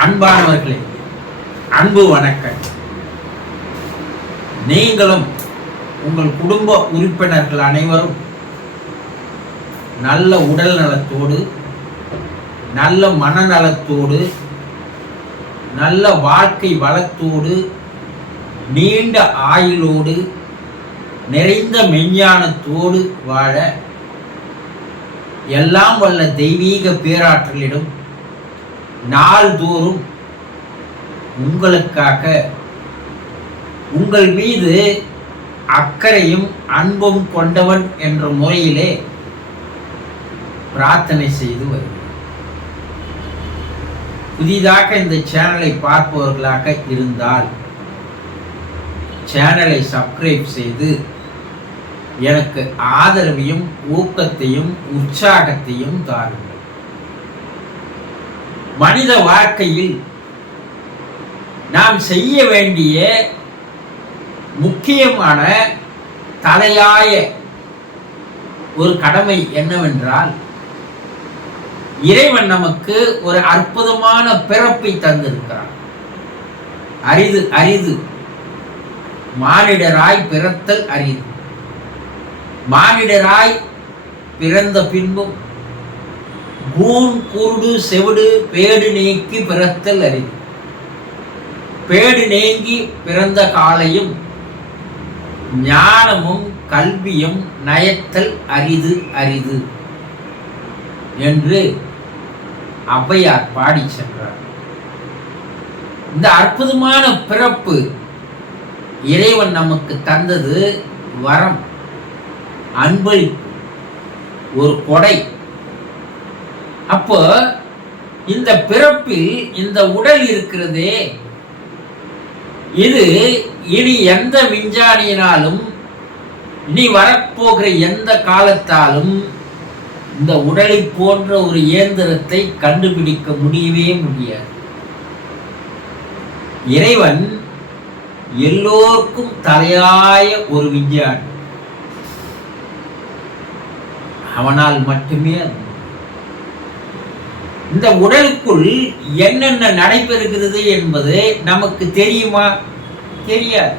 அன்பானவர்களே அன்பு வணக்கம். நீங்களும் உங்கள் குடும்ப உறுப்பினர்கள் அனைவரும் நல்ல உடல் நலத்தோடு நல்ல மனநலத்தோடு நல்ல வாழ்க்கை வளத்தோடு நீண்ட ஆயுளோடு நிறைந்த மெஞ்ஞானத்தோடு வாழ எல்லாம் வல்ல தெய்வீக பேராற்றலிடம் நாள்தோறும் உங்களுக்காக உங்கள் மீது அக்கறையும் அன்பும் கொண்டவன் என்ற முறையிலே பிரார்த்தனை செய்து வருகிறேன். புதிதாக இந்த சேனலை பார்ப்பவர்களாக இருந்தால் சேனலை சப்ஸ்கிரைப் செய்து எனக்கு ஆதரவையும் ஊக்கத்தையும் உற்சாகத்தையும் தாருங்கள். மனித வாழ்க்கையில் நாம் செய்ய வேண்டிய முக்கியமான தலையாய ஒரு கடமை என்னவென்றால் இறைவன் நமக்கு ஒரு அற்புதமான பிறப்பை தந்திருக்கிறான். அரிது அரிது. மானிடராய் பிறத்தல் அரிது. மானிடராய் பிறந்த பின்பும் கூண் குருடு செவிடு பேடு நீக்கி பிறத்தல் அரிது பேடு நீங்கி பிறந்த காலையும் ஞானமும் கல்வியும் நயத்தல் அரிது அரிது என்று ஔவையார் பாடி சென்றார். இந்த அற்புதமான பிறப்பு இறைவன் நமக்கு தந்தது வரம் அன்பளிப்பு ஒரு கொடை. அப்போ இந்த பிறப்பில் இந்த உடல் இருக்கிறதே. இது இனி எந்த விஞ்ஞானியினாலும் இனி வரப்போகிற எந்த காலத்தாலும் இந்த உடலை போன்ற ஒரு இயந்திரத்தை கண்டுபிடிக்க முடியவே முடியாது. இறைவன் எல்லோருக்கும் தலையாய ஒரு விஞ்ஞானி. அவனால் மட்டுமே அது இந்த உடலுக்குள் என்னென்ன நடைபெறுகிறது என்பது நமக்கு தெரியுமா? தெரியாது.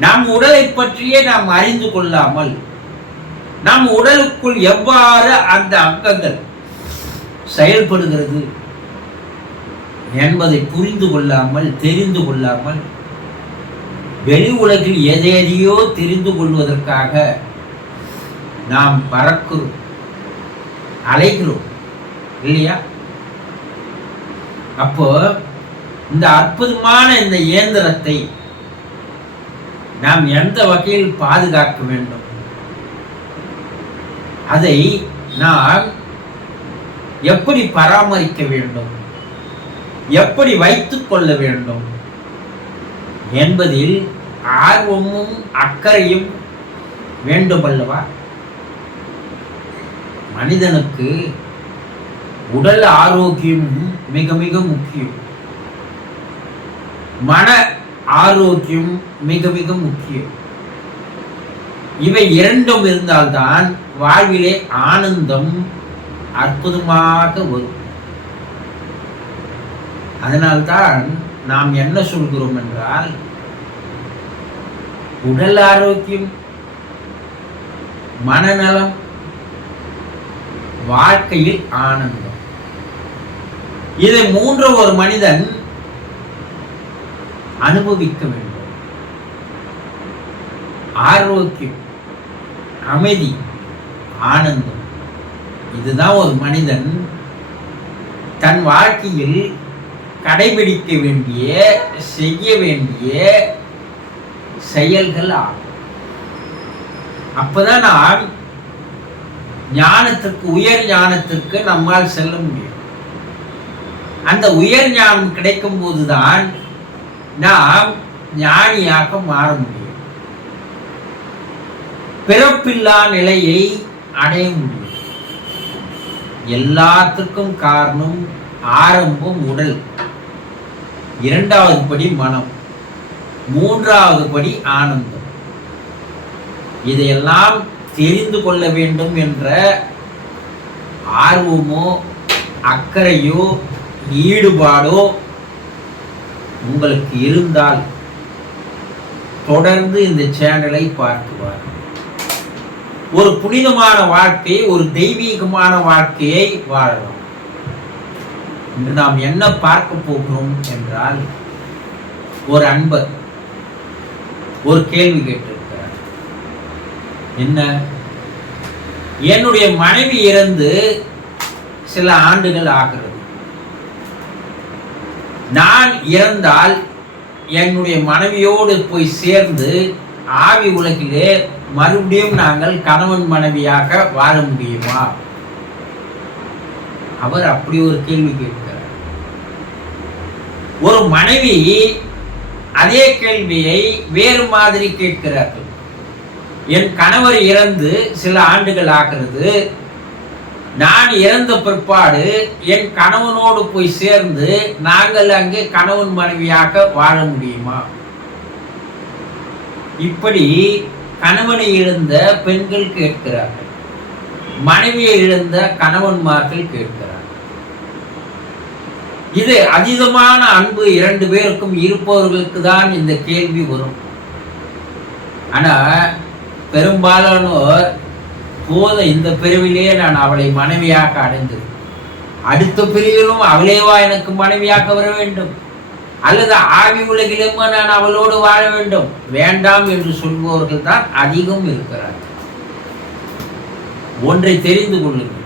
நம் உடலை பற்றியே நாம் அறிந்து கொள்ளாமல் நம் உடலுக்குள் எவ்வாறு அந்த அங்கங்கள் செயல்படுகிறது என்பதை புரிந்து கொள்ளாமல் தெரிந்து கொள்ளாமல் வெளி உலகில் எதையதையோ தெரிந்து கொள்வதற்காக நாம் பறக்கிறோம் அலைகிறோம். இல்லையா? அப்போ இந்த அற்புதமான இந்த இயந்திரத்தை நாம் எந்த வகையில் பாதுகாக்க வேண்டும்? அதை நாம் எப்படி பராமரிக்க வேண்டும்? எப்படி வைத்துக் கொள்ள வேண்டும்? என்பதில் ஆர்வமும் அக்கறையும் வேண்டுமல்லவா மனிதனுக்கு உடல் ஆரோக்கியம் மிக மிக முக்கியம். மன ஆரோக்கியம் மிக மிக முக்கியம். இவை இரண்டும் இருந்தால்தான் வாழ்விலே ஆனந்தம் அற்புதமாக வரும். அதனால்தான் நாம் என்ன சொல்கிறோம் என்றால் உடல் ஆரோக்கியம் மனநலம் வாழ்க்கையில் ஆனந்தம். இதை மூன்று ஒரு மனிதன் அனுபவிக்க வேண்டும். ஆரோக்கியம் அமைதி ஆனந்தம். இதுதான் ஒரு மனிதன் தன் வாழ்க்கையில் கடைபிடிக்க வேண்டிய செய்ய வேண்டிய செயல்கள் ஆகும். அப்பதான் நாம் ஞானத்திற்கு உயர் ஞானத்திற்கு நம்மால் செல்ல முடியும். அந்த உயர் ஞானம் கிடைக்கும் போதுதான் நாம் ஞானியாக மாற முடியும். பிறப்பில்லா நிலையை அடைய முடியும். எல்லாத்துக்கும் காரணம் ஆரம்பம் உடல். இரண்டாவது படி மனம். மூன்றாவது படி ஆனந்தம். இதையெல்லாம் தெரிந்து கொள்ள வேண்டும் என்ற ஆர்வமோ அக்கறையோ ஈடுபாடோ உங்களுக்கு இருந்தால் தொடர்ந்து இந்த சேனலை பார்க்குவார் ஒரு புனிதமான வாழ்க்கை ஒரு தெய்வீகமான வாழ்க்கையை வாழலாம். இன்று நாம் என்ன பார்க்க போகிறோம் என்றால் ஒரு அன்பர் ஒரு கேள்வி கேட்டிருக்கிறார். என்ன? என்னுடைய மனைவி இறந்து சில ஆண்டுகள் ஆகிறது. நான் இறந்தால் என்னுடைய மனைவியோடு போய் சேர்ந்து ஆவி உலகிலே மறுபடியும் நாங்கள் கணவன் மனைவியாக வாழ முடியுமா? அவர் அப்படி ஒரு கேள்வி கேட்கிறார். ஒரு மனைவி அதே கேள்வியை வேறு மாதிரி கேட்கிறார்கள். என் கணவர் இறந்து சில ஆண்டுகள் ஆகிறது. நான் இறந்த பிற்பாடு என் கணவனோடு போய் சேர்ந்து நாங்கள் அங்கே கணவன் மனைவியாக வாழ முடியுமா? இப்படி கணவனை இழந்த பெண்கள் கேட்கிறார்கள். மனைவியை இழந்த கணவன்மார்கள் கேட்கிறார்கள். இது அதீதமான அன்பு இரண்டு பேருக்கும் இருப்பவர்களுக்கு தான் இந்த கேள்வி வரும். ஆனா பெரும்பாலானோர் போத இந்த பிரிவிலேயே நான் அவளை மனைவியாக அடைந்தது அடுத்த பிரிவிலும் அவளேவா எனக்கு மனைவியாக வர வேண்டும். அல்லது ஆவி உலகிலும் நான் அவளோடு வாழ வேண்டும். வேண்டாம் என்று சொல்பவர்கள் தான் அதிகம் இருக்கிறார்கள். ஒன்றை தெரிந்து கொள்ளுங்கள்.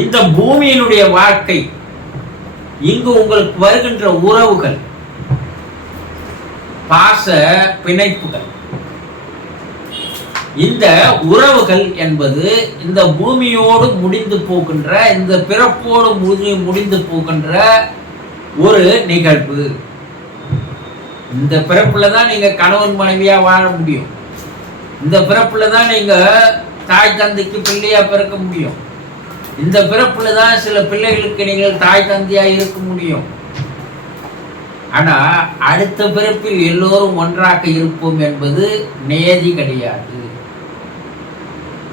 இந்த பூமியினுடைய வாழ்க்கை இங்கு உங்களுக்கு வருகின்ற உறவுகள் பாச பிணைப்புகள். இந்த உறவுகள் என்பது இந்த பூமியோடு முடிந்து போகின்ற இந்த பிறப்போடு முடிஞ்சு முடிந்து போகின்ற ஒரு நிகழ்வு. இந்த பிறப்புல தான் நீங்க கணவன் மனைவியா வாழ முடியும். இந்த பிறப்புல தான் நீங்க தாய் தந்தைக்கு பிள்ளையா பிறக்க முடியும். இந்த பிறப்புல தான் சில பிள்ளைகளுக்கு நீங்கள் தாய் தந்தையா இருக்க முடியும். ஆனா அடுத்த பிறப்பில் எல்லோரும் ஒன்றாக இருப்போம் என்பது நேதி கிடையாது.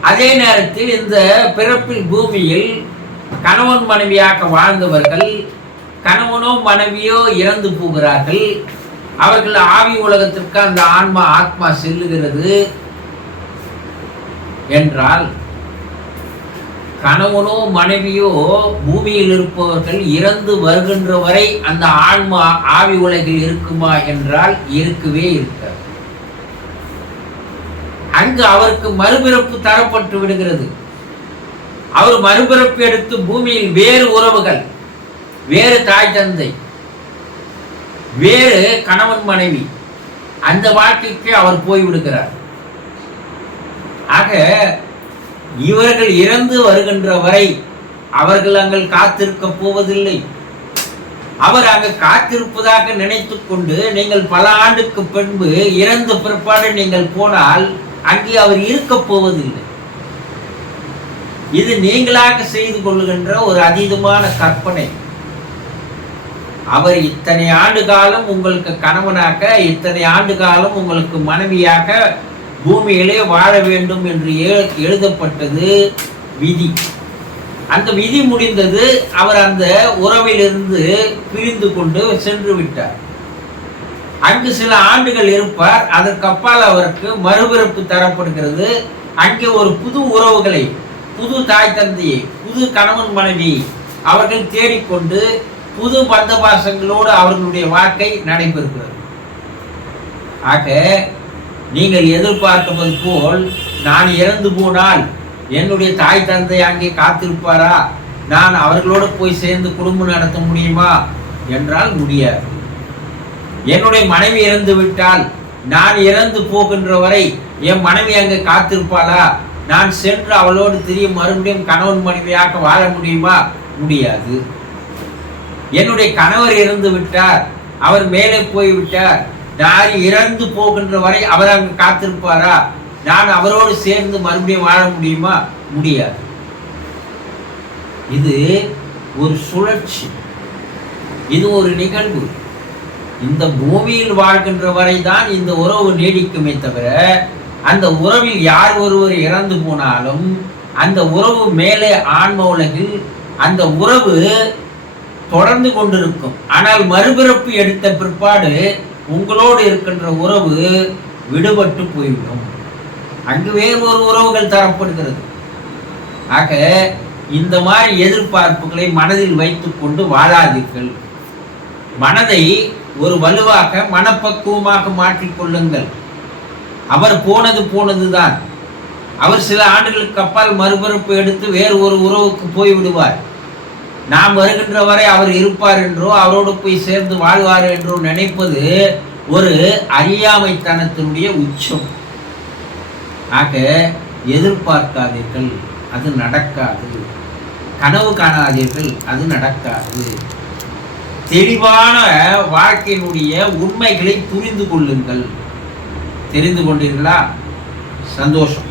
அதே நேரத்தில் இந்த பிறப்பில் பூமியில் கணவன் மனைவியாக வாழ்ந்தவர்கள் கணவனோ மனைவியோ இறந்து போகிறார்கள். அவர்கள் ஆவி உலகத்திற்கு அந்த ஆன்மா ஆத்மா செல்லுகிறது என்றால் கணவனோ மனைவியோ பூமியில் இருப்பவர்கள் இறந்து வருகின்ற வரை அந்த ஆன்மா ஆவி உலகில் இருக்குமா என்றால் இருக்கவே இருக்க அங்கு அவருக்கு மறுபிறப்பு தரப்பட்டு விடுகிறது. அவர் மறுபிறப்பு எடுத்து பூமியில் வேறு உறவுகள் வேறு தாய் தந்தை வேறு கணவன் மனைவி அந்த வாழ்க்கைக்கு அவர் போய் விடுகிறார். ஆக இவர்கள் இறந்து வருகின்ற வரை அவர்கள் அங்கே காத்திருக்க போவதில்லை. அவர் அங்கு காத்திருப்பதாக நினைத்துக்கொண்டு நீங்கள் பல ஆண்டுக்கு பின்பு இறந்த பிற்பாடு நீங்கள் போனால் அங்கே அவர் இருக்க போவதில்லை. இது நீங்களாக செய்து கொள்ளுகின்ற ஒரு அதீதமான கற்பனை. அவர் இத்தனை ஆண்டு காலம் உங்களுக்கு கணவனாக இத்தனை ஆண்டு காலம் உங்களுக்கு மனைவியாக பூமியிலே வாழ வேண்டும் என்று எழு- எழுதப்பட்டது விதி. அந்த விதி முடிந்தது அவர் அந்த உறவிலிருந்து பிரிந்து கொண்டு சென்று விட்டார். அங்கு சில ஆண்டுகள் இருப்பார். அதற்கப்பால் அவருக்கு மறுபிறப்பு தரப்படுகிறது. அங்கே ஒரு புது உறவுகளை புது தாய் தந்தையை புது கணவன் மனைவி அவர்கள் தேடிக்கொண்டு புது பந்த பாசங்களோடு அவர்களுடைய வாழ்க்கை நடைபெறுகிறது. ஆக நீங்கள் எதிர்பார்ப்பது போல் நான் இறந்து போனால் என்னுடைய தாய் தந்தை அங்கே காத்திருப்பாரா? நான் அவர்களோடு போய் சேர்ந்து குடும்பம் நடத்த முடியுமா? என்றால் முடியாது. என்னுடைய மனைவி இறந்து விட்டால் நான் இறந்து போகின்ற வரை என் மனைவி அங்கே காத்திருப்பாளா? நான் சென்று அவளோடு திரிய மறுபடியும் கணவன் மனைவியாக வாழ முடியுமா? முடியாது. என்னுடைய கணவர் இறந்து விட்டார். அவர் மேலே போய் விட்டார் நான் இறந்து போகின்ற வரை அவர் அங்கு காத்திருப்பாரா? நான் அவரோடு சேர்ந்து மறுபடியும் வாழ முடியுமா? முடியாது. இது ஒரு சுழற்சி. இது ஒரு நிகழ்வு. இந்த பூமியில் வாழ்கின்ற வரைதான் இந்த உறவு நீடிக்குமே தவிர அந்த உறவில் யார் ஒருவர் இறந்து போனாலும் அந்த உறவு மேலே ஆன்ம உலகில் அந்த உறவு தொடர்ந்து கொண்டிருக்கும். ஆனால் மறுபிறப்பு எடுத்த பிற்பாடு உங்களோடு இருக்கின்ற உறவு விடுபட்டு போய்விடும். அங்கு வேறு ஒரு உறவுகள் தரப்படுகிறது. ஆக இந்த மாதிரி எதிர்பார்ப்புகளை மனதில் வைத்துக்கொண்டு வாழாதீர்கள். மனதை ஒரு வலுவாக மனப்பக்குவமாக மாற்றிக்கொள்ளுங்கள் அவர் போனது போனதுதான். அவர் சில ஆண்டுகளுக்கு அப்பால் மறுபரப்பு எடுத்து வேறு ஒரு உறவுக்கு போய் விடுவார். நாம் வருகின்ற வரை அவர் இருப்பார் என்றோ அவரோடு போய் சேர்ந்து வாழ்வார் என்றோ நினைப்பது ஒரு அறியாமைத்தனத்தினுடைய உச்சம். ஆக எதிர்பார்க்காதீர்கள் அது நடக்காது. கனவு காணாதீர்கள் அது நடக்காது. தெளிவான வாழ்க்கையினுடைய உண்மைகளை புரிந்து கொள்ளுங்கள். தெரிந்து கொண்டீர்களா? சந்தோஷம்.